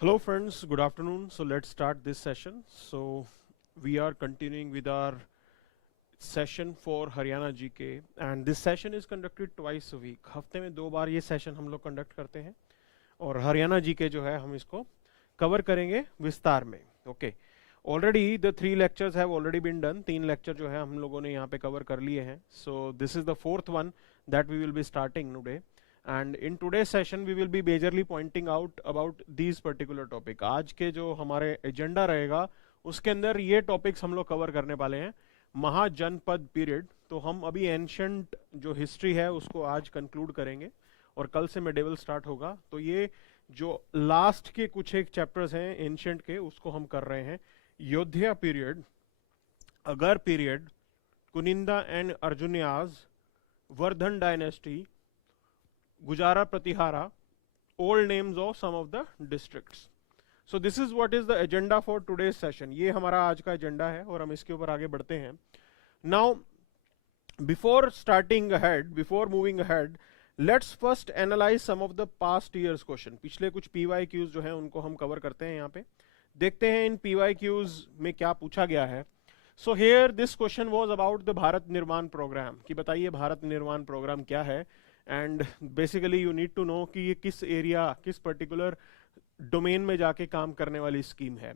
Hello friends, good afternoon. So let's start this session. So we are continuing with our session for Haryana GK and this session is conducted twice a week. हफ्ते में 2 बार ये session हम लोग conduct करते हैं और Haryana GK जो है हम इसको कवर करेंगे विस्तार में. ओके, already the 3 lectures have already been done. 3 lecture जो है हम लोगों ने यहाँ पे कवर कर लिए हैं. So this is the 4th one that we will be starting today. And in today's session we will be majorly pointing out about these particular topic. आज के जो हमारे एजेंडा रहेगा उसके अंदर ये टॉपिक्स हम लोग कवर करने वाले हैं. महाजनपद पीरियड, तो हम अभी एंशंट जो हिस्ट्री है उसको आज कंक्लूड करेंगे और कल से मेडिवल स्टार्ट होगा. तो ये जो लास्ट के कुछ एक चैप्टर्स हैं एंशंट के उसको हम कर रहे हैं. योध्या पीरियड, अगर पीरियड, कुनिंदा एंड अर्जुन्याज, वर्धन डायनेस्टी, गुजारा Pratihara, old names of some of the districts. So this is what is the agenda for today's session. ये हमारा आज का एजेंडा है और हम इसके ऊपर आगे बढ़ते हैं. Now before starting ahead, before moving ahead, let's first analyze some of the past years question. पिछले कुछ PYQs जो हैं उनको हम कवर करते हैं. यहाँ पे देखते हैं इन PYQs में क्या पूछा गया है. So here this question was about the Bharat निर्माण प्रोग्राम, कि बताइए भारत निर्माण प्रोग्राम क्या है. And basically you need to know कि ये किस एरिया, किस पर्टिकुलर डोमेन में जाके काम करने वाली स्कीम है.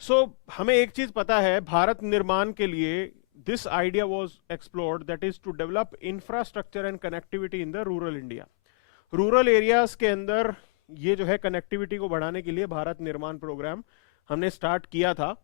सो हमें एक चीज पता है, भारत निर्माण के लिए this idea was explored, that is to develop infrastructure and connectivity in the rural India. Rural areas के अंदर ये जो है कनेक्टिविटी को बढ़ाने के लिए भारत निर्माण प्रोग्राम हमने स्टार्ट किया था.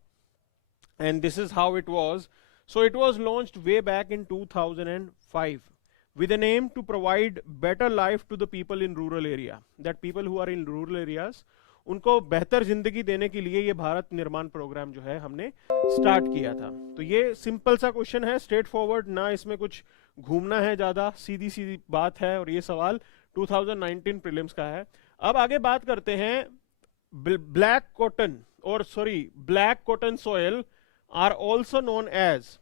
And this is how it was. So it was launched way back in 2005 with an aim to provide better life to the people in rural area, that people who are in rural areas उनको बेहतर जिंदगी देने के लिए ये भारत निर्माण programme जो है हमने स्टार्ट किया था. तो ये सिंपल सा क्वेश्चन है, स्ट्रेट फॉरवर्ड, ना इसमें कुछ घूमना है ज्यादा, सीधी सीधी बात है. और ये सवाल 2019 प्रीलिम्स का है. अब आगे बात करते हैं. ब्लैक कॉटन और black cotton soil are also known as,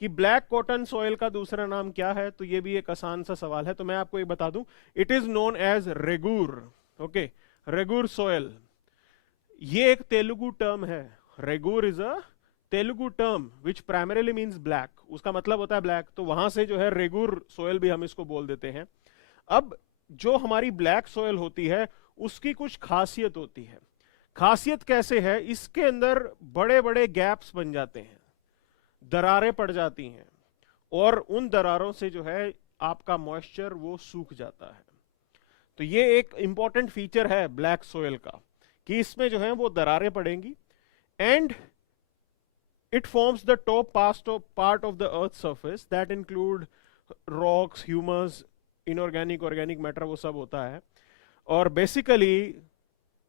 कि ब्लैक कॉटन सॉइल का दूसरा नाम क्या है. तो ये भी एक आसान सा सवाल है, तो मैं आपको ये बता दूं, it is known as regur. Okay, regur soil ये एक तेलुगु टर्म है. Regur is a Telugu term which primarily means black, उसका मतलब होता है ब्लैक. तो वहां से जो है रेगूर सॉइल भी हम इसको बोल देते हैं. अब जो हमारी ब्लैक सॉइल होती है उसकी कुछ खासियत होती है. खासियत कैसे है, इसके अंदर बड़े बड़े गैप्स बन जाते हैं, दरारें पड़ जाती हैं, और उन दरारों से जो है आपका मॉइस्चर वो सूख जाता है. तो ये एक इंपॉर्टेंट फीचर है ब्लैक सोयल का, कि इसमें जो है वो दरारें पड़ेंगी. And it forms the top part of the earth surface that include rocks, humus, inorganic, organic matter, वो सब होता है. और basically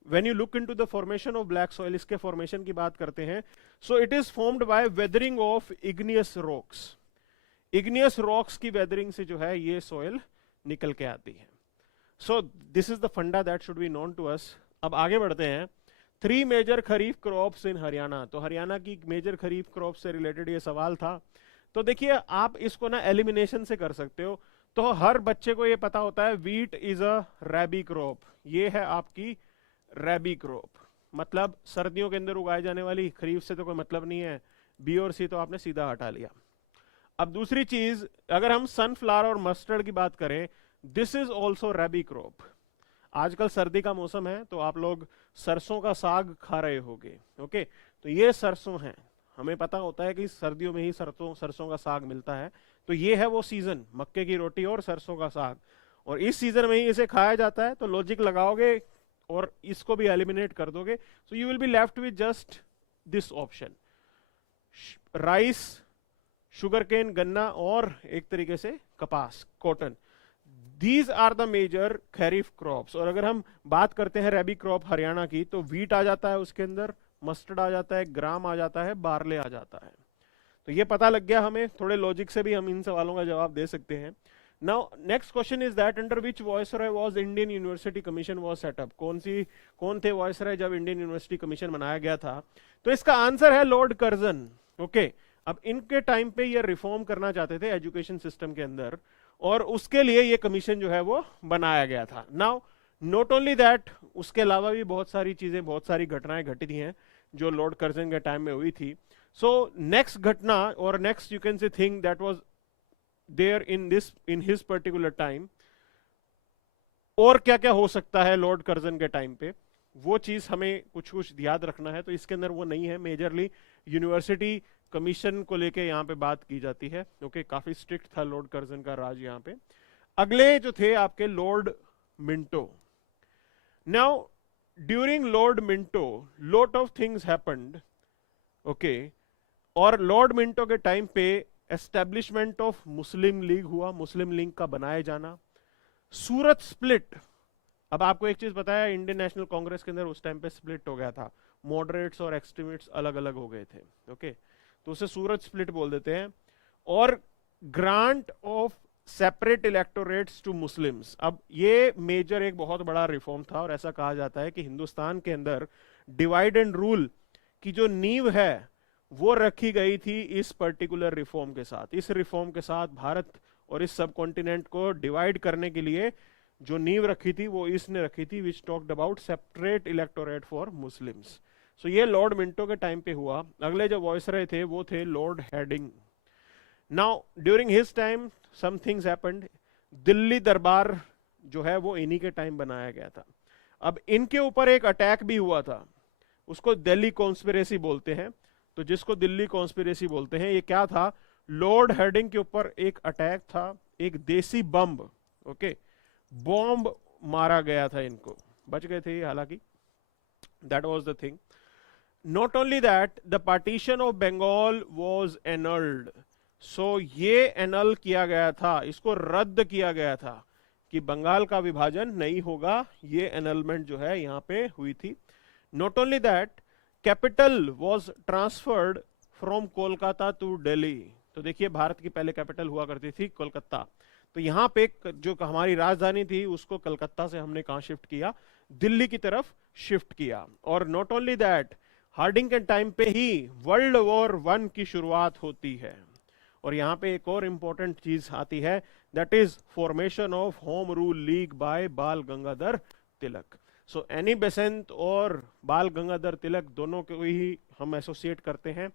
when you look into the formation of black soil, इसके formation की बात करते हैं. So it is formed by weathering of igneous rocks. Igneous rocks की weathering से जो है ये soil निकल के आती है. So this is the funda that should be known to us. अब आगे बढ़ते हैं. 3 major kharif crops in Haryana. तो हरियाणा की मेजर खरीफ क्रॉप से रिलेटेड ये सवाल था. तो देखिए आप इसको ना एलिमिनेशन से कर सकते हो. तो हर बच्चे को ये पता होता है वीट इज अ रैबी क्रॉप. ये है आपकी रैबी क्रॉप, मतलब सर्दियों के अंदर उगाई जाने वाली. खरीफ से तो कोई मतलब नहीं है, बी और सी तो आपने सीधा हटा लिया. अब दूसरी चीज, अगर हम सनफ्लावर और मस्टर्ड की बात करें, दिस इज ऑल्सो रैबी क्रॉप. आजकल सर्दी का मौसम है तो आप लोग सरसों का साग खा रहे होंगे. ओके, तो ये सरसों है. हमें पता होता है कि सर्दियों में ही सरसों का साग मिलता है. तो ये है वो सीजन, मक्के की रोटी और सरसों का साग, और इस सीजन में ही इसे खाया जाता है. तो लॉजिक लगाओगे और इसको भी एलिमिनेट कर दोगे. So you will be left with just this option, rice, sugar cane, गन्ना, और एक तरीके से कपास, cotton. These are the major kharif crops. और अगर हम बात करते हैं रैबी क्रॉप हरियाणा की, तो वीट आ जाता है उसके अंदर, मस्टर्ड आ जाता है, ग्राम आ जाता है, बार्ले आ जाता है. तो ये पता लग गया हमें. थोड़े लॉजिक से भी हम इन सवालों का जवाब दे सकते हैं. Now next question is that under which viceroy was Indian University Commission was set up. कौन थे viceroy जब Indian University Commission बनाया गया था? तो इसका आंसर है लॉर्ड कर्जन. ओके, अब इनके टाइम पे ये रिफॉर्म करना चाहते थे एजुकेशन सिस्टम के अंदर, और उसके लिए ये कमीशन जो है वो बनाया गया था. नाउ नॉट ओनली दैट, उसके अलावा भी बहुत सारी चीजें, बहुत सारी घटनाएं घटित हैं जो लॉर्ड कर्जन के टाइम में हुई थी. सो नेक्स्ट घटना और next you can say thing that was there in his particular time, और क्या क्या हो सकता है लॉर्ड कर्जन के टाइम पे, वो चीज हमें कुछ कुछ याद रखना है. तो इसके अंदर वो नहीं है, मेजरली यूनिवर्सिटी कमीशन को लेके यहाँ पे बात की जाती है. ओके, काफी स्ट्रिक्ट था लॉर्ड कर्जन का राज यहाँ पे. अगले जो थे आपके Lord Minto. Now during Lord Minto lot of things happened. Okay, और लॉर्ड मिंटो के टाइम पे एस्टेब्लिशमेंट ऑफ मुस्लिम लीग हुआ, मुस्लिम लीग का बनाया जाना. सूरत स्प्लिट. अब आपको एक चीज बताया, इंडियन नेशनल कांग्रेस के अंदर उस टाइम पे स्प्लिट हो गया था, मॉडरेट्स और एक्सट्रीमिस्ट्स अलग अलग हो गए थे. ओके, तो उसे सूरत स्प्लिट बोल देते हैं. और grant of separate electorates to Muslims. अब ये मेजर एक बहुत बड़ा रिफॉर्म था, और ऐसा कहा जाता है कि हिंदुस्तान के अंदर डिवाइड एंड रूल की जो नींव है वो रखी गई थी इस पर्टिकुलर रिफॉर्म के साथ. इस रिफॉर्म के साथ भारत और इस सब कॉन्टिनेंट को डिवाइड करने के लिए जो नींव रखी थी वो इसने रखी थी, which talked about separate electorate for Muslims. So ये लॉर्ड मिंटो के टाइम पे हुआ. अगले जो वॉइसरॉय थे वो थे lord Hardinge. Now during his time some things happened. Delhi Durbar जो है वो इन्हीं के टाइम बनाया गया था. अब इनके ऊपर एक अटैक भी हुआ था, उसको दिल्ली कॉन्स्पिरेसी बोलते हैं. तो जिसको दिल्ली कॉन्स्पिरेसी बोलते हैं, ये क्या था, लॉर्ड हेडिंग के ऊपर एक अटैक था, एक देसी बम. ओके, बॉम्ब मारा गया था, इनको बच गए थे हालांकि. That was the thing. Not only that, the partition of Bengal was annulled. So ये एनल किया गया था, इसको रद्द किया गया था कि बंगाल का विभाजन नहीं होगा. ये एनलमेंट जो है यहाँ पे हुई थी. Not only that, capital was transferred from Kolkata to Delhi. तो देखिए, भारत की पहले कैपिटल हुआ करती थी कोलकाता, तो यहाँ पे जो हमारी राजधानी थी उसको कलकत्ता से हमने कहाँ शिफ्ट किया, दिल्ली की तरफ शिफ्ट किया. और नॉट ओनली दैट, हार्डिंग के टाइम पे ही वर्ल्ड वॉर 1 की शुरुआत होती है. और यहाँ पे एक और इंपॉर्टेंट चीज आती है, that is formation of home rule league by Bal Gangadhar Tilak. So Annie Besant और बाल गंगाधर तिलक दोनों को ही हम एसोसिएट करते हैं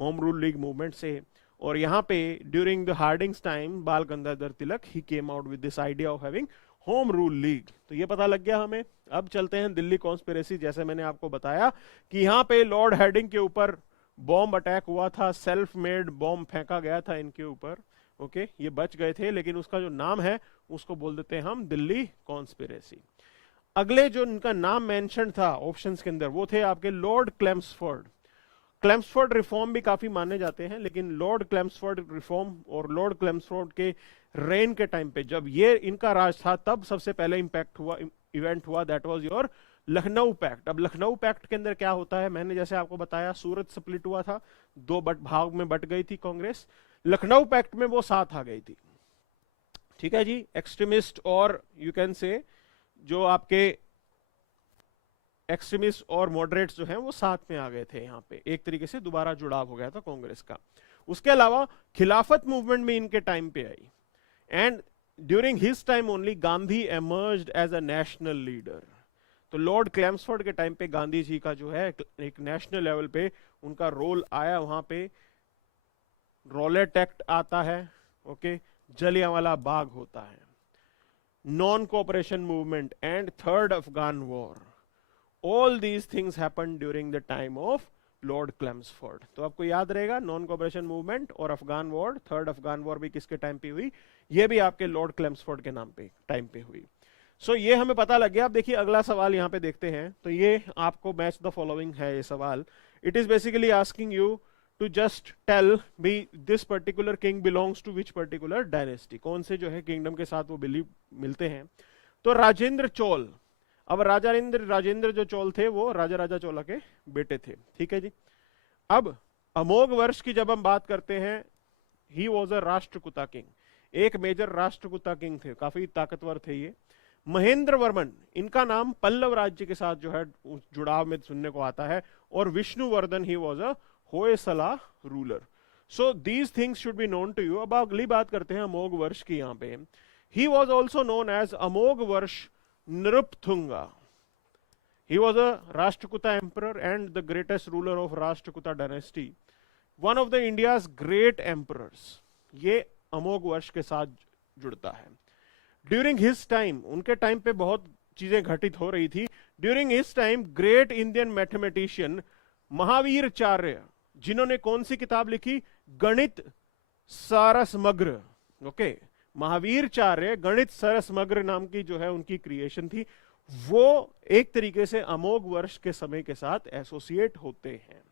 होम रूल लीग मूवमेंट से. और यहाँ पे during the Hardinge's time Bal Gangadhar Tilak he came out with this idea of having home rule league. तो ये पता लग गया हमें. अब चलते हैं दिल्ली कॉन्स्पिरेसी. जैसे मैंने आपको बताया कि यहाँ पे लॉर्ड हेडिंग के ऊपर बॉम्ब अटैक हुआ था, सेल्फ मेड बॉम्ब फेंका गया था इनके ऊपर. ओके, ये बच गए थे, लेकिन उसका जो नाम है उसको बोल देते हैं हम दिल्ली कॉन्स्पिरेसी. अगले जो इनका नाम मेंशन था ऑप्शंस के अंदर वो थे आपके लॉर्ड क्लेम्सफोर्ड. क्लेम्सफोर्ड रिफॉर्म भी काफी माने जाते हैं, लेकिन लॉर्ड क्लेम्सफोर्ड रिफॉर्म और लॉर्ड क्लेम्सफोर्ड के रेन के टाइम पे जब ये इनका राज था, तब सबसे पहले इंपैक्ट हुआ, इवेंट हुआ, that was your Lucknow pact. अब लखनऊ पैक्ट के अंदर क्या होता है, मैंने जैसे आपको बताया सूरत स्प्लिट हुआ था, दो भाग में बट गई थी कांग्रेस. लखनऊ पैक्ट में वो साथ आ गई थी. ठीक है जी, एक्सट्रीमिस्ट और यू कैन से जो आपके एक्सट्रीमिस्ट और मॉडरेट्स जो हैं वो साथ में आ गए थे. यहाँ पे एक तरीके से दोबारा जुड़ाव हो गया था कांग्रेस का. उसके अलावा खिलाफत मूवमेंट में इनके टाइम पे आई, and during his time only Gandhi emerged as a national leader. तो लॉर्ड क्लेम्सफोर्ड के टाइम पे गांधी जी का जो है एक नेशनल लेवल पे उनका रोल आया. वहां पे रॉलेट एक्ट आता है, ओके, जलियांवाला बाग होता है, non cooperation movement and third Afghan war. All these things happened during the time of Lord Chelmsford. तो आपको याद रहेगा, नॉन कोऑपरेशन मूवमेंट और Afghan war, third Afghan war भी किसके टाइम पे हुई, ये भी आपके लॉर्ड क्लेम्सफोर्ड के नाम पे टाइम पे हुई. सो ये हमें पता लग गया. अब देखिए अगला सवाल यहाँ पे देखते हैं. तो ये आपको मैच द फॉलोइंग है ये सवाल. It is basically asking you to just tell me this particular king belongs to which particular dynasty. कौन से जो है किंगडम के साथ वो बिलीव मिलते हैं. तो राजेंद्र चोल. अब राजेंद्र जो चोल थे वो राजा चोला के बेटे थे. ठीक है जी. अब अमोघ वर्ष की जब हम बात करते हैं, ही वॉज अ राष्ट्रकूटा किंग. एक मेजर राष्ट्रकूटा किंग थे, काफी ताकतवर थे ये. महेंद्र वर्मन, इनका नाम पल्लव राज्य के साथ जो है जुड़ाव में सुनने को आता है. और Vishnuvardhan, he was a Hoysala ruler. So these things should be known to you. अब अगली बात करते हैं अमोघ वर्ष की. यहाँ पे ही was also known as Amogha Varsha Nrupthunga. He was a Rashtrakuta emperor and the greatest ruler of Rashtrakuta dynasty. One of the India's great emperors. ये अमोघ वर्ष के साथ जुड़ता है. During his time, उनके टाइम पे बहुत चीजें घटित हो रही थी. During his time, great Indian mathematician महावीरचार्य, जिन्होंने कौन सी किताब लिखी? गणित सारसमग्र. ओके, महावीरचार्य गणित सरसमग्र नाम की जो है उनकी क्रिएशन थी. वो एक तरीके से अमोघ वर्ष के समय के साथ एसोसिएट होते हैं.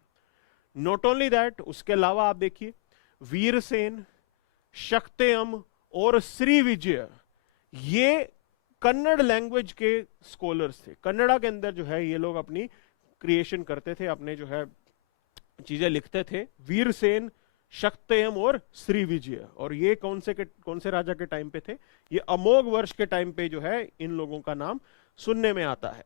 नॉट ओनली दैट, उसके अलावा आप देखिए वीरसेन, शक्तेयम और श्री विजय, ये कन्नड़ लैंग्वेज के स्कॉलर्स थे. कन्नड़ा के अंदर जो है ये लोग अपनी क्रिएशन करते थे, अपने जो है चीजें लिखते थे. वीरसेन, शक्तेयम और श्री विजय, और ये कौन से राजा के टाइम पे थे? ये अमोघ वर्ष के टाइम पे जो है इन लोगों का नाम सुनने में आता है.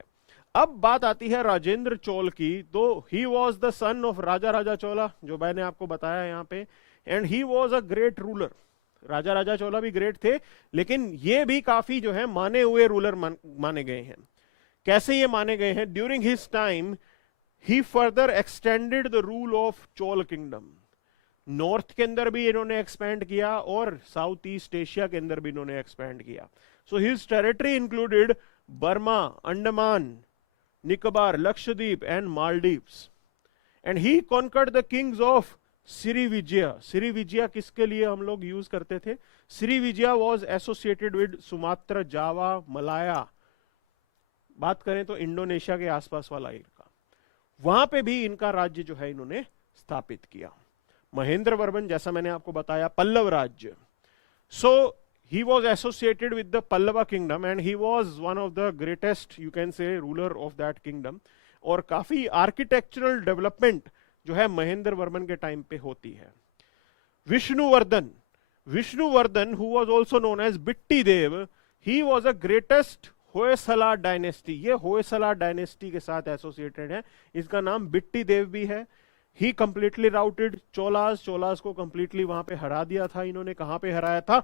अब बात आती है राजेंद्र चोल की. तो he was the son of Raja Chola, जो मैंने आपको बताया यहाँ पे, and he was a great ruler. Raja Chola भी ग्रेट थे, लेकिन ये भी काफी जो है माने हुए रूलर माने गए हैं. कैसे ये माने गए हैं? During his time he further extended the rule of Chola kingdom. North के अंदर भी इन्होंने एक्सपैंड किया और साउथ ईस्ट एशिया के अंदर भी इन्होंने एक्सपैंड किया. So his territory included Burma, Andaman, Nicobar, Lakshadweep and Maldives. And he conquered the kings of Srivijaya. Srivijaya किसके लिए हम लोग यूज करते थे? Srivijaya was associated with Sumatra, Java, Malaya. बात करें तो इंडोनेशिया के आसपास वाला इलाका, वहां पे भी इनका राज्य जो है इन्होंने स्थापित किया. महेंद्र वर्मन, जैसा मैंने आपको बताया, पल्लव राज्य. सो he was associated with the Pallava kingdom and he was one of the greatest, you can say, ruler of that kingdom. और काफी आर्किटेक्चरल डेवलपमेंट जो है महेंद्र वर्मन के टाइम पे होती है. Vishnuvardhan who was also known as Bitti Deva, he was a greatest Hoysala dynasty. ये Hoysala dynasty के साथ एसोसिएटेड है. इसका नाम बिट्टी देव भी है. ही कंप्लीटली राउटेड चोलास को कंप्लीटली वहां पे हरा दिया था इन्होंने. कहां पे हराया था?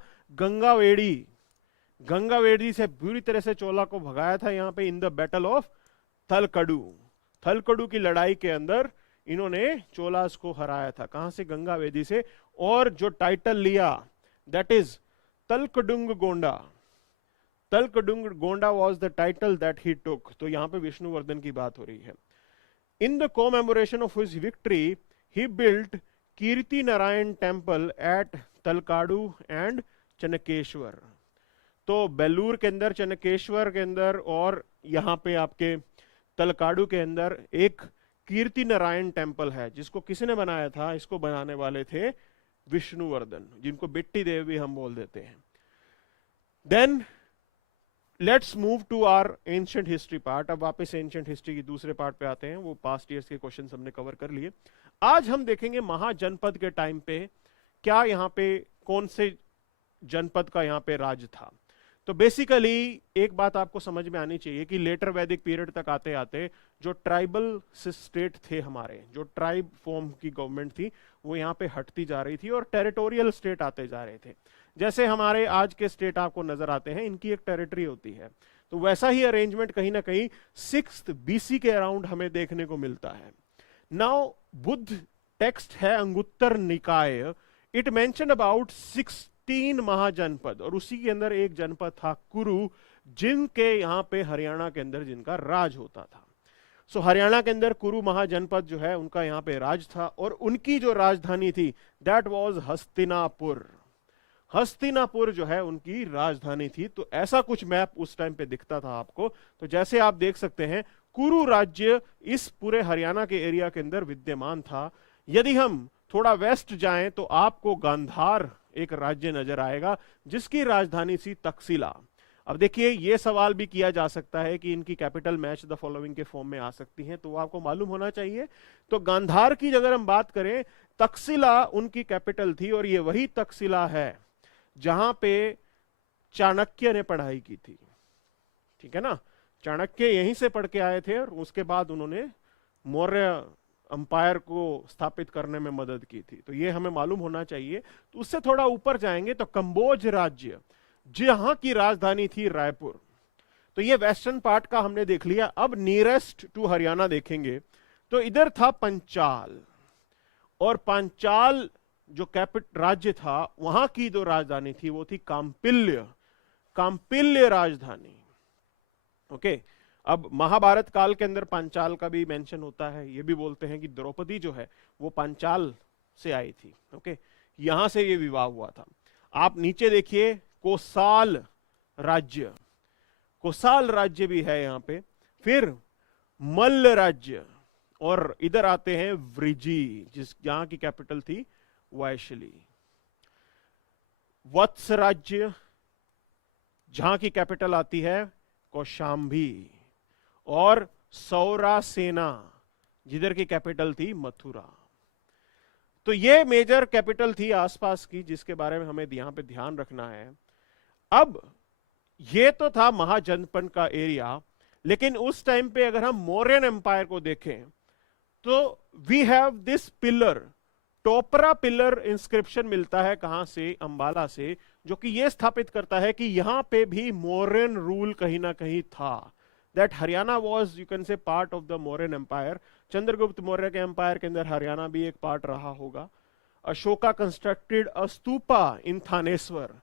गंगावेड़ी से पूरी तरह से चोला को भगाया था यहाँ पे इन द बैटल ऑफ थलकड़ू की लड़ाई के अंदर इन्होंने चोलास को हराया था. कहां से? गंगावेदी से. और जो टाइटल लिया, that is Talakadugonda was the title that he took. तो यहाँ पे विष्णुवर्धन की बात हो रही है. In the commemoration of his victory, he built Kirti Narayan Temple at Talkadu and Chanakeshwar. तो बेलूर के अंदर, चनकेश्वर के अंदर और यहाँ पे आपके तलकाडू के अंदर एक कीर्ति नारायण टेम्पल है, जिसको किसने बनाया था? इसको बनाने वाले थे विष्णुवर्धन, जिनको बिट्टी देव भी हम बोल देते हैं. Then let's move to our ancient history part. अब वापस एंशिएंट हिस्ट्री की दूसरे पार्ट पे आते हैं. वो पास्ट ईयर्स के क्वेश्चन हमने कवर कर लिए. आज हम देखेंगे महाजनपद के टाइम पे क्या यहाँ पे कौन से जनपद का यहाँ पे राज था. तो बेसिकली एक बात आपको समझ में आनी चाहिए कि लेटर वैदिक पीरियड तक आते आते जो ट्राइबल स्टेट थे हमारे, जो ट्राइब फॉर्म की गवर्नमेंट थी, वो यहाँ पे हटती जा रही थी और टेरिटोरियल स्टेट आते जा रहे थे. जैसे हमारे आज के स्टेट आपको नजर आते हैं, इनकी एक टेरिटरी होती है. तो वैसा ही अरेंजमेंट कहीं ना कहीं 6th BC के अराउंड हमें देखने को मिलता है. नाउ बुद्ध टेक्स्ट है अंगुत्तर निकाय. इट मेंशन अबाउट 16 महाजनपद, और उसी के अंदर एक जनपद था कुरु, जिनके यहाँ पे हरियाणा के अंदर जिनका राज होता था. सो हरियाणा के अंदर कुरु महाजनपद जो है उनका यहाँ पे राज था, और उनकी जो राजधानी थी दैट वाज हस्तिनापुर. हस्तिनापुर जो है उनकी राजधानी थी. तो ऐसा कुछ मैप उस टाइम पे दिखता था आपको. तो जैसे आप देख सकते हैं कुरु राज्य इस पूरे हरियाणा के एरिया के अंदर विद्यमान था. यदि हम थोड़ा वेस्ट जाएं तो आपको गांधार एक राज्य नजर आएगा, जिसकी राजधानी थी तक्षशिला. अब देखिए, ये सवाल भी किया जा सकता है कि इनकी कैपिटल मैच द फॉलोइंग के फॉर्म में आ सकती हैं, तो आपको मालूम होना चाहिए. तो गांधार की अगर हम बात करें, तक्षशिला उनकी कैपिटल थी, और ये वही तक्षशिला है जहां पे चाणक्य ने पढ़ाई की थी. ठीक है ना, चाणक्य यहीं से पढ़ के आए थे, और उसके बाद उन्होंने मौर्य अंपायर को स्थापित करने में मदद की थी. तो ये हमें मालूम होना चाहिए. तो उससे थोड़ा ऊपर जाएंगे तो कंबोज राज्य, जहां की राजधानी थी रायपुर. तो ये वेस्टर्न पार्ट का हमने देख लिया। अब नियरेस्ट टू हरियाणा देखेंगे तो इधर था पंचाल, और पांचाल जो राज्य था, वहां की जो राजधानी थी वो थी कांपिल्य, कांपिल्य राजधानी। ओके, अब महाभारत काल के अंदर पांचाल का भी मेंशन होता है। ये भी बोलते हैं कि द्रौपदी जो है वो पांचाल से आई थी। ओके, यहां से ये विवाह हुआ था। आप नीचे देखिए, कोसाल राज्य, कोसाल राज्य भी है यहां पे, फिर मल्ल राज्य, और इधर आते हैं वृजी, जहां की कैपिटल थी वैशाली। वत्स राज्य, जहां की कैपिटल आती है कौशांबी, और सौरासेना, जिधर की कैपिटल थी मथुरा। तो ये मेजर कैपिटल थी आसपास की, जिसके बारे में हमें यहां पे ध्यान रखना है। अब ये तो था महाजनपद का एरिया, लेकिन उस टाइम पे अगर हम मौर्यन एम्पायर को देखें तो we have this pillar, Topra pillar inscription मिलता है कहां से, अंबाला से, जो कि यह स्थापित करता है कि यहां पे भी मौर्यन रूल कहीं ना कहीं था। That Haryana was, you can say, part of the Mauryan empire. Chandragupta Maurya के एम्पायर के अंदर हरियाणा भी एक पार्ट रहा होगा। अशोका कंस्ट्रक्टेड अ स्तूपा इन थानेश्वर,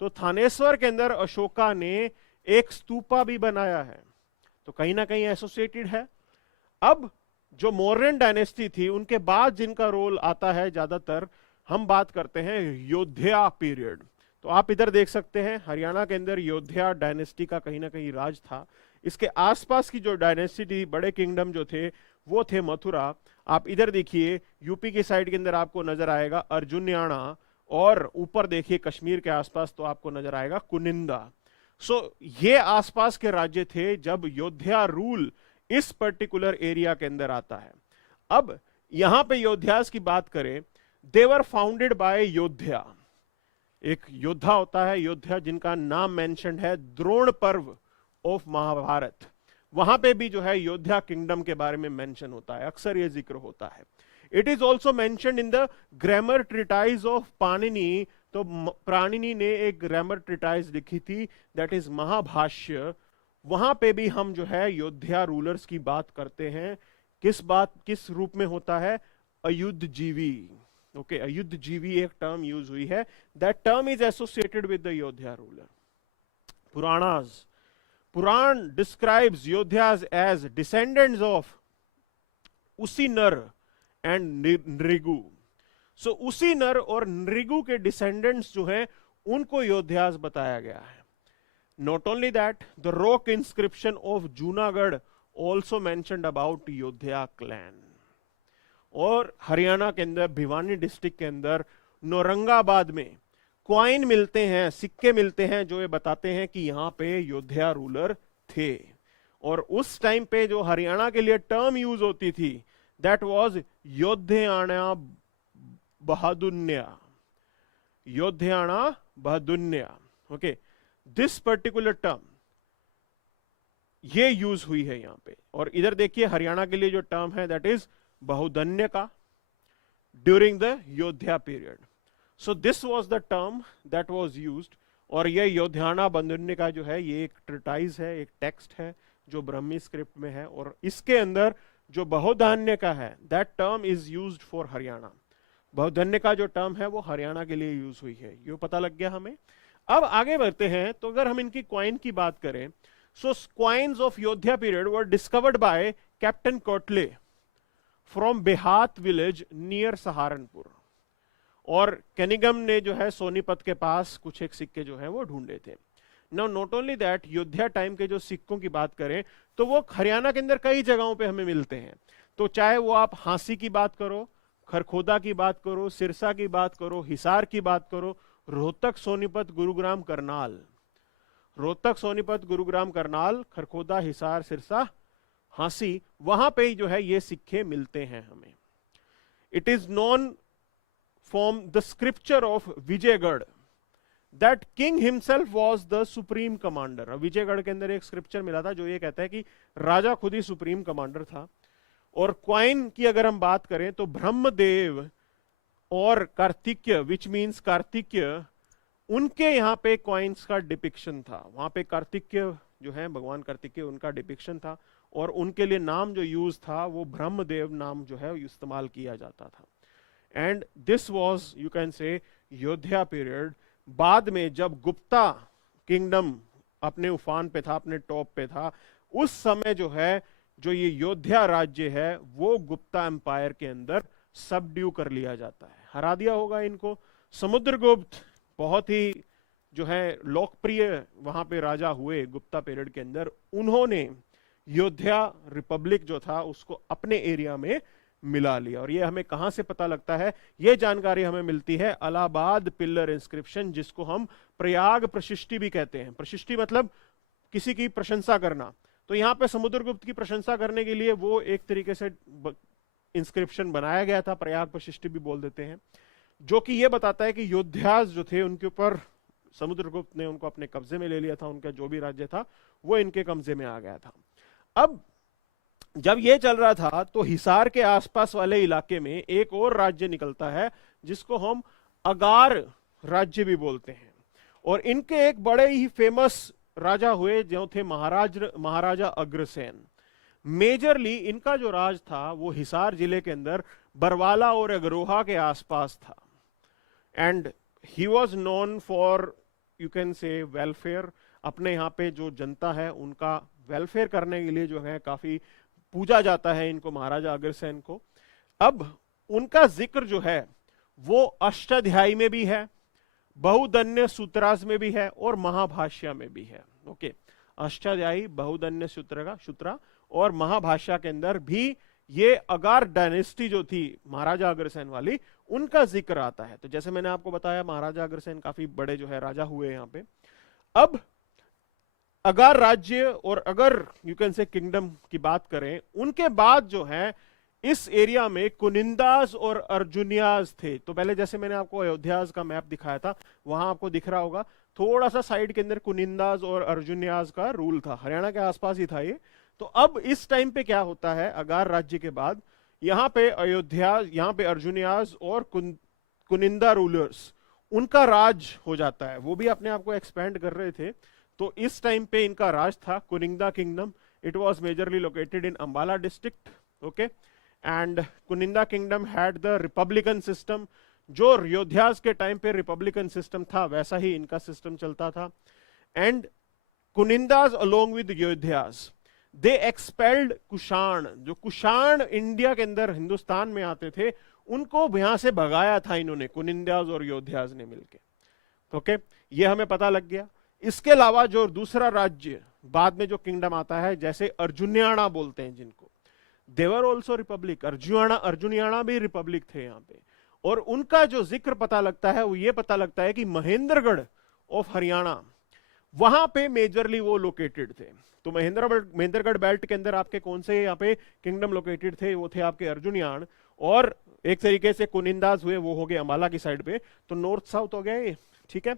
तो थानेश्वर के अंदर अशोका ने एक स्तूपा भी बनाया है, तो कहीं ना कहीं एसोसिएटेड है। अब जो मौर्यन डायनेस्टी थी, उनके बाद जिनका रोल आता है ज्यादातर, हम बात करते हैं योद्धा पीरियड। तो आप इधर देख सकते हैं, हरियाणा के अंदर योद्धा डायनेस्टी का कहीं ना कहीं राज था। इसके आसपास की जो डायनेस्टी थी, बड़े किंगडम जो थे, वो थे मथुरा। आप इधर देखिए, यूपी की साइड के अंदर आपको नजर आएगा अर्जुन्याना, और ऊपर देखिए कश्मीर के आसपास तो आपको नजर आएगा कुनिंदा। सो ये आसपास के राज्य थे जब योद्धा रूल इस पर्टिकुलर एरिया के अंदर आता है। अब यहां पे योद्धास की बात करें, देवर फाउंडेड बाय योद्धा। एक योद्धा होता है, योद्धा जिनका नाम मेंशन है द्रोण पर्व ऑफ महाभारत, वहां पे भी जो है योद्धा किंगडम के बारे में मेंशन होता है, अक्सर ये जिक्र होता है। It is also mentioned in the grammar treatise of Panini. तो पाणिनि ने एक ग्रामर ट्रिटाइज लिखी थी, दैट इज महाभाष्य। वहां पे भी हम जो है योद्धा रूलर्स की बात करते हैं। किस रूप में होता है, अयुद्धजीवी। ओके, अयुद्धजीवी एक टर्म यूज हुई है, that term is associated with the Yaudheya ruler. Puranas, Purana describes Yaudheyas as descendants of Usinara and Nrigu. So Usinara और नृगु के डिसेंडेंट्स जो हैं, उनको योद्धास बताया गया है। Not only that, the rock inscription of Junagadh also mentioned about योद्धा clan। और हरियाणा के अंदर भिवानी डिस्ट्रिक्ट के अंदर नौरंगाबाद में क्वाइन मिलते हैं, सिक्के मिलते हैं, जो ये बताते हैं कि यहां पे योद्धा रूलर थे। और उस टाइम पे जो हरियाणा के लिए टर्म यूज होती थी, that was Yaudheyana Bahudhanya, Yaudheyana Bahudhanya. Okay, this particular term ये यूज हुई है यहां पे। और इधर देखिए हरियाणा के लिए जो टर्म है, दैट इज बहुधन्य का, ड्यूरिंग द योद्धा period. So this was the term that was used. और ये योद्धाना बंधुन्य का जो है, ये एक ट्रिटाइज है, एक टेक्स्ट है जो ब्राह्मी स्क्रिप्ट में है, और इसके अंदर जो बहुधान्य का है, that term is used for Haryana. Bahudhanya का जो टर्म है वो हरियाणा के लिए यूज हुई है, ये पता लग गया हमें। अब आगे बढ़ते हैं, तो अगर हम इनकी क्वाइन की बात करें, so coins of Yaudheya period were discovered by Captain Cautley from Behat village near Saharanpur. और कैनिगम ने जो है सोनीपत के पास कुछ एक सिक्के जो है वो ढूंढे थे। नाउ नॉट ओनली दैट, योद्धा टाइम के जो सिक्कों की बात करें तो वो हरियाणा के अंदर कई जगहों पे हमें मिलते हैं। तो चाहे वो आप हांसी की बात करो, खरखोदा की बात करो, सिरसा की बात करो, हिसार की बात करो, रोहतक, सोनीपत, गुरुग्राम, करनाल, रोहतक, सोनीपत, गुरुग्राम, करनाल, खरखोदा, हिसार, सिरसा, हांसी, वहां पे जो है ये सिक्के मिलते हैं हमें। It is known from the scripture of Vijaygarh that king himself was the supreme commander. Vijaygarh के अंदर एक स्क्रिप्चर मिला था जो ये कहता है कि राजा खुद ही सुप्रीम कमांडर था। और क्वाइन की अगर हम बात करें तो ब्रह्मदेव और कार्तिक्य, विच मीन्स कार्तिक्य, उनके यहाँ पे क्वाइंस का डिपिक्शन था। वहां पे कार्तिक्य जो है भगवान कार्तिकेय उनका डिपिक्शन था, और उनके लिए नाम जो यूज था वो ब्रह्मदेव नाम जो है इस्तेमाल किया जाता था। And this was you can से योद्धा पीरियड। बाद में जब गुप्ता किंगडम अपने उफान पे था, अपने टॉप पे था, उस समय जो है जो ये योद्धा राज्य है वो गुप्ता एम्पायर के अंदर सबड्यू कर लिया जाता है, हरा दिया होगा इनको। समुद्रगुप्त बहुत ही जो है लोकप्रिय वहां पे राजा हुए गुप्ता पीरियड के अंदर, उन्होंने योद्धा रिपब्लिक जो था उसको अपने एरिया में मिला लिया। और ये हमें कहां से पता लगता है? ये जानकारी हमें मिलती है इलाहाबाद पिल्लर इंस्क्रिप्शन, जिसको हम प्रयाग प्रशिष्टि भी कहते हैं। प्रशिष्टि मतलब किसी की प्रशंसा करना। तो यहाँ पे समुद्रगुप्त की प्रशंसा करने के लिए वो एक तरीके से इंस्क्रिप्शन बनाया गया था, प्रयाग प्रशिष्टि भी बोल देते हैं, जो कि ये बताता है कि योद्धास जो थे उनके ऊपर समुद्रगुप्त ने उनको अपने कब्जे में ले लिया था, उनका जो भी राज्य था वो इनके कब्जे में आ गया था। अब जब ये चल रहा था तो हिसार के आसपास वाले इलाके में एक और राज्य निकलता है जिसको हम अगार राज्य भी बोलते हैं, और इनके एक बड़े ही फेमस राजा हुए जो थे महाराजा अग्रसेन। मेजरली इनका जो राज था वो हिसार जिले के अंदर बरवाला और अग्रोहा के आसपास था। And he was known for you can से वेलफेयर। अपने यहाँ पे जो जनता है उनका वेलफेयर करने के लिए जो है काफी पूजा जाता है इनको, महाराजा अग्रसेन को। अब उनका जिक्र जो है वो अष्टाध्यायी में भी है, बहुदन्य सूत्रास में भी है और महाभाष्य में भी है। ओके, अष्टाध्यायी, बहुदन्य सूत्रा और महाभाष्य के अंदर भी ये अगार डायनेस्टी जो थी महाराजा अग्रसेन वाली, उनका जिक्र आता है। तो जैसे मैंने आपको बताया महाराजा अग्रसेन काफी बड़े जो है राजा हुए यहाँ पे। अब अगार राज्य और अगर यू कैन से किंगडम की बात करें, उनके बाद जो है इस एरिया में कुनिंदास और अर्जुनियास थे। तो पहले जैसे मैंने आपको अयोध्यास का मैप दिखाया था, वहां आपको दिख रहा होगा थोड़ा सा साइड के अंदर कुनिंदास और अर्जुनियास का रूल था, हरियाणा के आसपास ही था ये। तो अब इस टाइम पे क्या होता है, अगार राज्य के बाद यहाँ पे अयोध्या, यहाँ पे अर्जुनियास और कुनिंदा रूलर्स, उनका राज हो जाता है। वो भी अपने आप को एक्सपेंड कर रहे थे। तो इस टाइम पे इनका राज था Kuninda kingdom. It was majorly located in Ambala district. Okay, and Kuninda kingdom had the republican system. जो योद्धास के टाइम पे रिपब्लिकन सिस्टम था वैसा ही इनका सिस्टम चलता था। And Kunindas along with Yaudheyas they expelled Kushan. जो कुषाण इंडिया के अंदर हिंदुस्तान में आते थे उनको यहां से भगाया था इन्होंने, कुनिंदास और योद्धास ने मिलकर। ओके, ये हमें पता लग गया। इसके अलावा जो दूसरा राज्य बाद में जो किंगडम आता है, जैसे अर्जुनियाना बोलते हैं जिनको, देवर ऑल्सो रिपब्लिक। अर्जुनियाना भी रिपब्लिक थे यहाँ पे। और उनका जो जिक्र पता लगता है वो ये पता लगता है कि महेंद्रगढ़ ऑफ हरियाणा, वहां पे मेजरली वो लोकेटेड थे। तो महेंद्रगढ़ बेल्ट के अंदर आपके कौन से यहाँ पे किंगडम लोकेटेड थे? वो थे आपके अर्जुनियान, और एक तरीके से कुनिंदास हुए, वो हो गए अंबाला की साइड पे। तो नॉर्थ साउथ हो गए, ठीक है।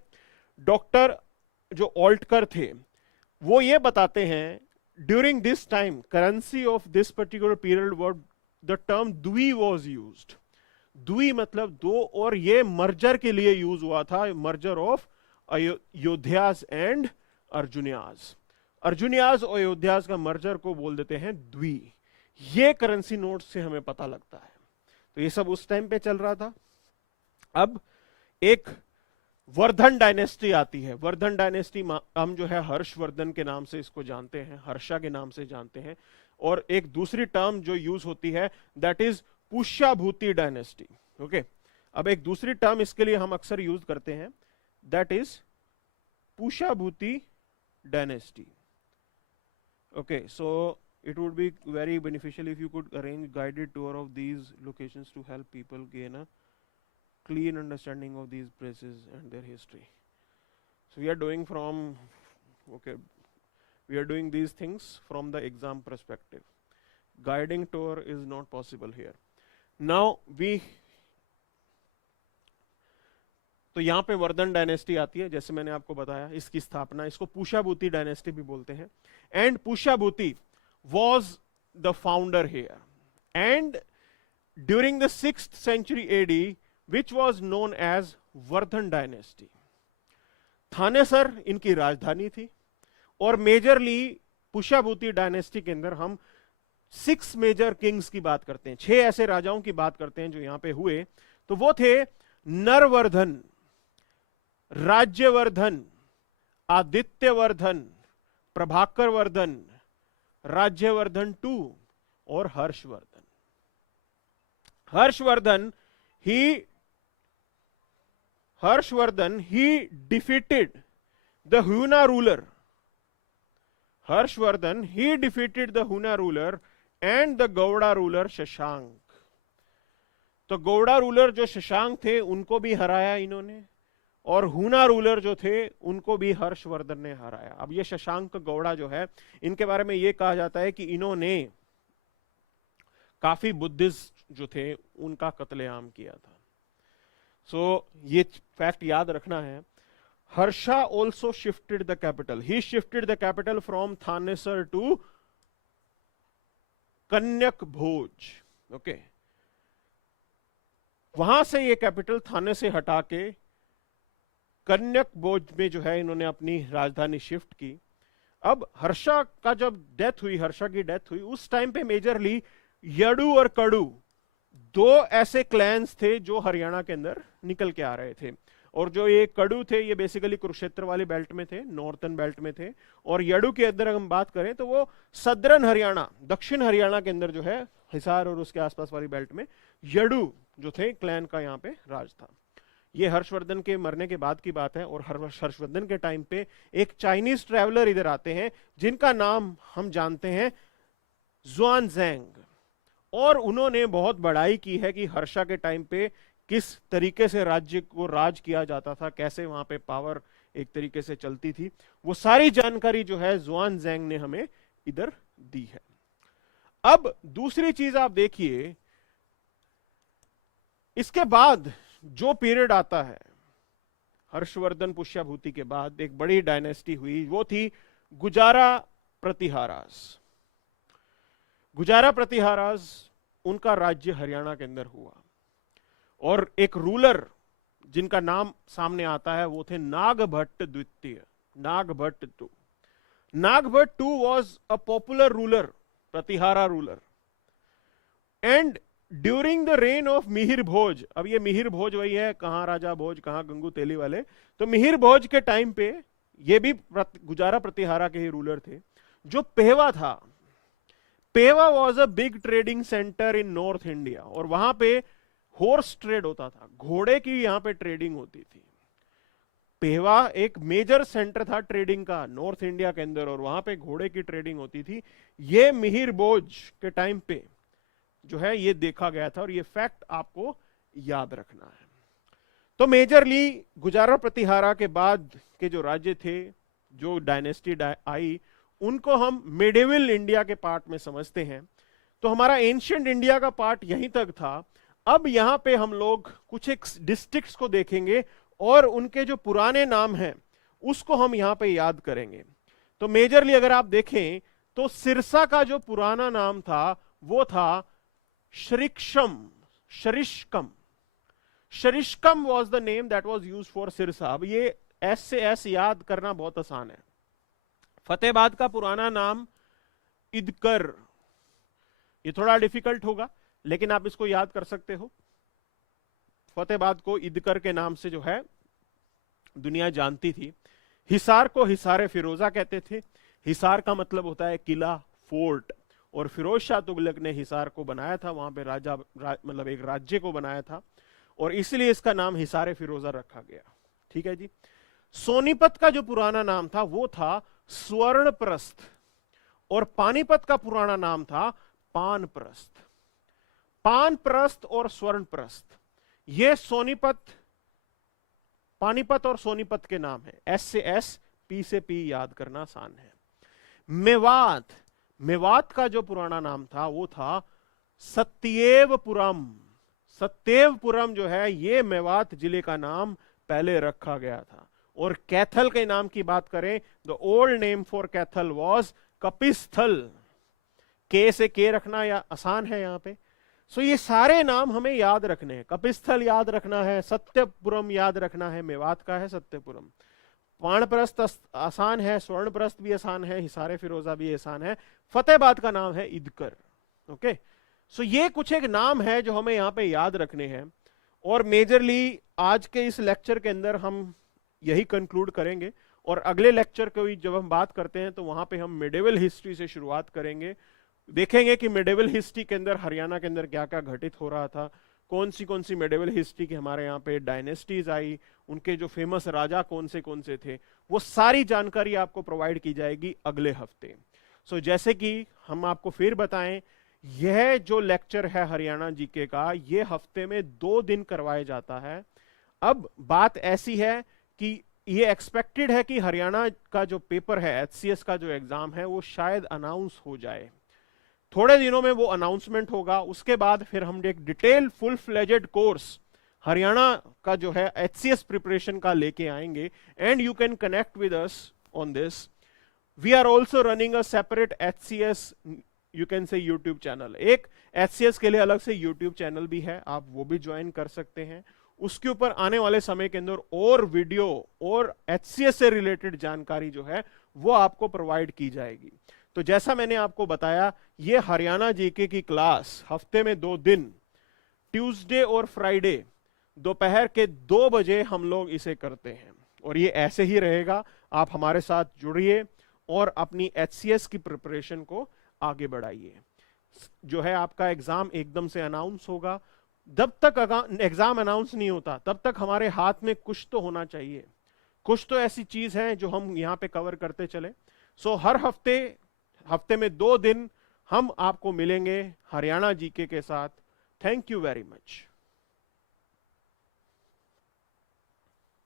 डॉक्टर जो ऑल्टकर थे वो ये बताते हैं during this time currency of this particular period word the term द्वी वाज यूज्ड। द्वी मतलब दो, और ये मर्जर के लिए यूज हुआ था, मर्जर ऑफ योद्धास एंड अर्जुनियास। अर्जुनियास और योद्धास का मर्जर को बोल देते हैं द्वी। ये करेंसी नोट से हमें पता लगता है। तो ये सब उस टाइम पे चल रहा था। अब एक वर्धन डायनेस्टी आती है। वर्धन डायनेस्टी हम जो है हर्षवर्धन के नाम से इसको जानते हैं, हर्षा के नाम से जानते हैं। और एक दूसरी टर्म जो यूज होती है that is Pushyabhuti dynasty. Okay, अब एक दूसरी टर्म इसके लिए हम अक्सर यूज करते हैं, that is Pushyabhuti dynasty. Okay, so it would be very beneficial if you could arrange guided tour of these locations to help people gain a clean understanding of these places and their history. So we are doing these things from the exam perspective. Guiding tour is not possible here. Now तो यहाँ पे Vardhan dynasty आती है, जैसे मैंने आपको बताया। इसकी स्थापना, इसको पुष्याभूति डायनेस्टी भी बोलते हैं। And Pushyabhuti was the founder here, and during the 6th century AD, which was known as Vardhan dynasty. Thanesar इनकी राजधानी थी, और मेजरली पुष्यभूति डायनेस्टी के अंदर हम 6 मेजर किंग्स की बात करते हैं, 6 ऐसे राजाओं की बात करते हैं जो यहां पे हुए। तो वो थे नरवर्धन, राज्यवर्धन, आदित्यवर्धन, प्रभाकर वर्धन, राज्यवर्धन टू और Harshvardhan. Harshvardhan he defeated the Huna ruler, Harshvardhan he defeated the Huna ruler and the Gauda ruler Shashank. तो गौड़ा रूलर जो शशांक थे उनको भी हराया इन्होंने, और हुना रूलर जो थे उनको भी हर्षवर्धन ने हराया। अब ये शशांक गौड़ा जो है, इनके बारे में ये कहा जाता है कि इन्होंने काफी बुद्धिस्ट जो थे उनका कत्लेआम किया था। सो ये फैक्ट याद रखना है। Harsha also shifted the capital, he shifted the capital from Thanesar to Kanyakubja. Okay, वहां से ये कैपिटल थाने से हटा के कन्यक भोज में जो है इन्होंने अपनी राजधानी शिफ्ट की। अब हर्षा का जब डेथ हुई, हर्षा की डेथ हुई, उस टाइम पे मेजरली यडू और कड़ू 2 ऐसे क्लैंस थे जो हरियाणा के अंदर निकल के आ रहे थे। और जो ये कड़ू थे ये बेसिकली कुरुक्षेत्र वाली बेल्ट में थे, नॉर्थन बेल्ट में थे। और यडू के अंदर हम बात करें तो वो सदर्न हरियाणा, दक्षिण हरियाणा के अंदर जो है हिसार और उसके आसपास वाली बेल्ट में यडू जो थे क्लैन का यहाँ पे राज था। ये हर्षवर्धन के मरने के बाद की बात है। और हर्षवर्धन के टाइम पे एक चाइनीज ट्रैवलर इधर आते हैं जिनका नाम हम जानते हैं ज़ुआनज़ैंग, और उन्होंने बहुत बड़ाई की है कि हर्षा के टाइम पे किस तरीके से राज्य को राज किया जाता था, कैसे वहां पे पावर एक तरीके से चलती थी, वो सारी जानकारी जो है ज़ुआनज़ैंग ने हमें इधर दी है। अब दूसरी चीज आप देखिए, इसके बाद जो पीरियड आता है हर्षवर्धन पुष्यभूति के बाद, एक बड़ी डायनेस्टी हुई, वो थी गुजारा प्रतिहारास। गुजारा प्रतिहारास, उनका राज्य हरियाणा के अंदर हुआ, और एक रूलर जिनका नाम सामने आता है वो थे नागभट्ट द्वितीय, Nagabhata two. Nagabhata two was a popular ruler, Pratihara ruler, and during the reign of Mihir Bhoj. अब ये मिहिर भोज वही है, कहां राजा भोज कहां गंगू तेली वाले, तो मिहिर भोज के टाइम पे ये भी गुजारा प्रतिहारा के ही रूलर थे। जो पेवा था, Pehowa was a big trading centre in North India, और वहां पे हॉर्स ट्रेड होता था, घोड़े की यहां पे ट्रेडिंग होती थी। पेवा एक मेजर सेंटर था ट्रेडिंग का नॉर्थ इंडिया के अंदर, और वहां पे घोड़े की ट्रेडिंग होती थी। ये मिहिर भोज के टाइम पे जो है ये देखा गया था, और ये फैक्ट आपको याद रखना है। तो मेजरली गुजारा प्रतिहारा के बाद के जो राज्य थे, जो डायनेस्टी आई, उनको हम मिडिवल इंडिया के पार्ट में समझते हैं। तो हमारा एंशिएंट इंडिया का पार्ट यहीं तक था। अब यहां पे हम लोग कुछ एक डिस्ट्रिक्ट्स को देखेंगे और उनके जो पुराने नाम हैं उसको हम यहां पे याद करेंगे। तो मेजरली अगर आप देखें तो सिरसा का जो पुराना नाम था वो था श्रिक्षम, शरिष्कम। शरिष्कम was the name that was used for Sirsa. अब ये एस से एस याद करना बहुत आसान है। फतेहाबाद का पुराना नाम इदकर, ये थोड़ा डिफिकल्ट होगा लेकिन आप इसको याद कर सकते हो। फतेहाबाद को इदकर के नाम से जो है दुनिया जानती थी। हिसार को हिसारे फिरोजा कहते थे। हिसार का मतलब होता है किला, फोर्ट, और फिरोज शाह तुगलक ने हिसार को बनाया था, वहां पे मतलब एक राज्य को बनाया था, और इसलिए इसका नाम हिसारे फिरोजा रखा गया। ठीक है जी। सोनीपत का जो पुराना नाम था वो था स्वर्णप्रस्थ, और पानीपत का पुराना नाम था पानप्रस्थ। पानप्रस्थ और स्वर्णप्रस्थ ये सोनीपत, पानीपत और सोनीपत के नाम है। एस से एस, पी से पी याद करना आसान है। मेवात, मेवात का जो पुराना नाम था वो था सत्यवपुरम। सत्यवपुरम जो है ये मेवात जिले का नाम पहले रखा गया था। और कैथल के नाम की बात करें, the old name for Kaithal was Kapisthal. के से के रखना या आसान है यहां पे। सो ये सारे नाम हमें याद रखने हैं। कपिस्थल याद रखना है, सत्यपुरम याद रखना है, मेवात का है सत्यपुरम। वानप्रस्थ आसान है, स्वर्णप्रस्थ भी आसान है, हिसारे फिरोजा भी आसान है, फतेहाबाद का नाम है ईदकर। ओके, सो ये कुछ एक नाम है जो हमें यहाँ पे याद रखने हैं, और मेजरली आज के इस लेक्चर के अंदर हम यही कंक्लूड करेंगे। और अगले लेक्चर को जब हम बात करते हैं तो वहां पे हम मिडिवल हिस्ट्री से शुरुआत करेंगे, देखेंगे कि मिडिवल हिस्ट्री के अंदर हरियाणा के अंदर क्या क्या घटित हो रहा था, कौन सी मिडिवल हिस्ट्री की हमारे यहाँ पे डायनेस्टीज आई, उनके जो फेमस राजा कौन से थे, वो सारी जानकारी आपको प्रोवाइड की जाएगी अगले हफ्ते। सो जैसे कि हम आपको फिर बताएं, यह जो लेक्चर है हरियाणा जीके का, ये हफ्ते में 2 दिन करवाया जाता है। अब बात ऐसी है कि ये एक्सपेक्टेड है कि हरियाणा का जो पेपर है, एचसीएस का जो एग्जाम है, वो शायद अनाउंस हो जाए, थोड़े दिनों में वो अनाउंसमेंट होगा। उसके बाद फिर हम एक detail full fledged course Haryana का जो है एचसीएस प्रिपरेशन का लेके आएंगे, and you can connect with us on this. We are also running a separate HCS, you can say YouTube channel, एक एचसीएस के लिए अलग से यूट्यूब चैनल भी है, आप वो भी ज्वाइन कर सकते हैं। उसके ऊपर आने वाले समय के अंदर और वीडियो और एचसीएस से रिलेटेड जानकारी जो है वो आपको प्रोवाइड की जाएगी। तो जैसा मैंने आपको बताया, ये हरियाणा जीके की क्लास हफ्ते में 2 दिन, ट्यूसडे और फ्राइडे दोपहर के 2 बजे हम लोग इसे करते हैं, और ये ऐसे ही रहेगा। आप हमारे साथ जुड़िए और अपनी एचसीएस की प्रिपरेशन को आगे बढ़ाइए। जो है आपका एग्जाम एकदम से अनाउंस होगा, जब तक एग्जाम अनाउंस नहीं होता तब तक हमारे हाथ में कुछ तो होना चाहिए, कुछ तो ऐसी चीज है जो हम यहाँ पे कवर करते चले। सो हर हफ्ते में 2 दिन हम आपको मिलेंगे हरियाणा जीके के साथ। Thank you very much.